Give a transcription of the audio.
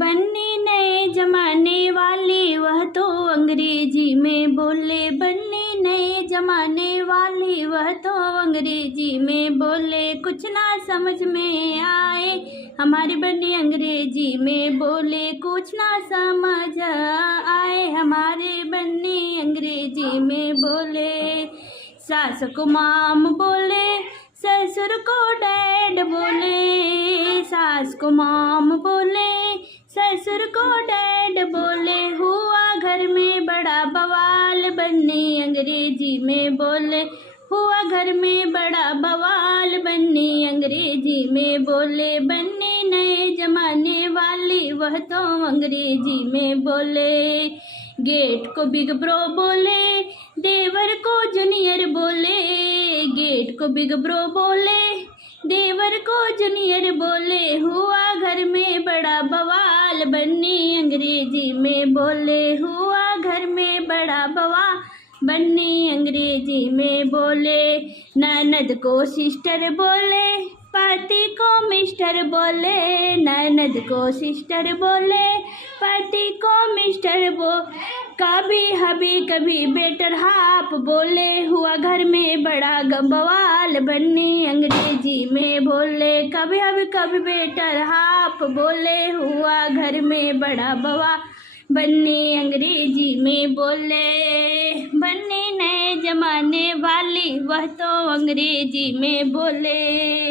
बन्नी नए जमाने वाली वह तो अंग्रेजी में बोले। बन्नी नए जमाने वाली वह तो अंग्रेजी में बोले। कुछ ना समझ में आए हमारी बन्नी अंग्रेजी में बोले। कुछ ना समझ आए हमारे बन्नी अंग्रेजी में बोले। सास को माम बोले, ससुर को डैड बोले। सास को माम बोले, ससुर को डैड बोले। हुआ घर में बड़ा बवाल बन्नी अंग्रेजी में बोले। हुआ घर में बड़ा बवाल बन्नी अंग्रेजी में बोले। बन्नी नए जमाने वाली वह तो अंग्रेजी में बोले। गेट को बिग ब्रो बोले, देवर को जूनियर बोले। गेट को बिग ब्रो बोले, देवर को जूनियर बोले। हुआ घर में बड़ा बवाल बन्नी अंग्रेजी में बोले। हुआ घर में बड़ा बवाल बन्नी अंग्रेजी में बोले। ननद को सिस्टर बोले, पति को मिस्टर बोले। ननद को सिस्टर बोले, पति को मिस्टर कभी हबी कभी बेटर हाफ बोले। हुआ घर में बड़ा बवाल बन्नी अंग्रेजी में बोले। कभी हबी कभी बेटर हाफ बोले। हुआ घर में बड़ा बवाल बन्नी अंग्रेजी में बोले। बन्नी नए जमाने वाली वह तो अंग्रेजी में बोले।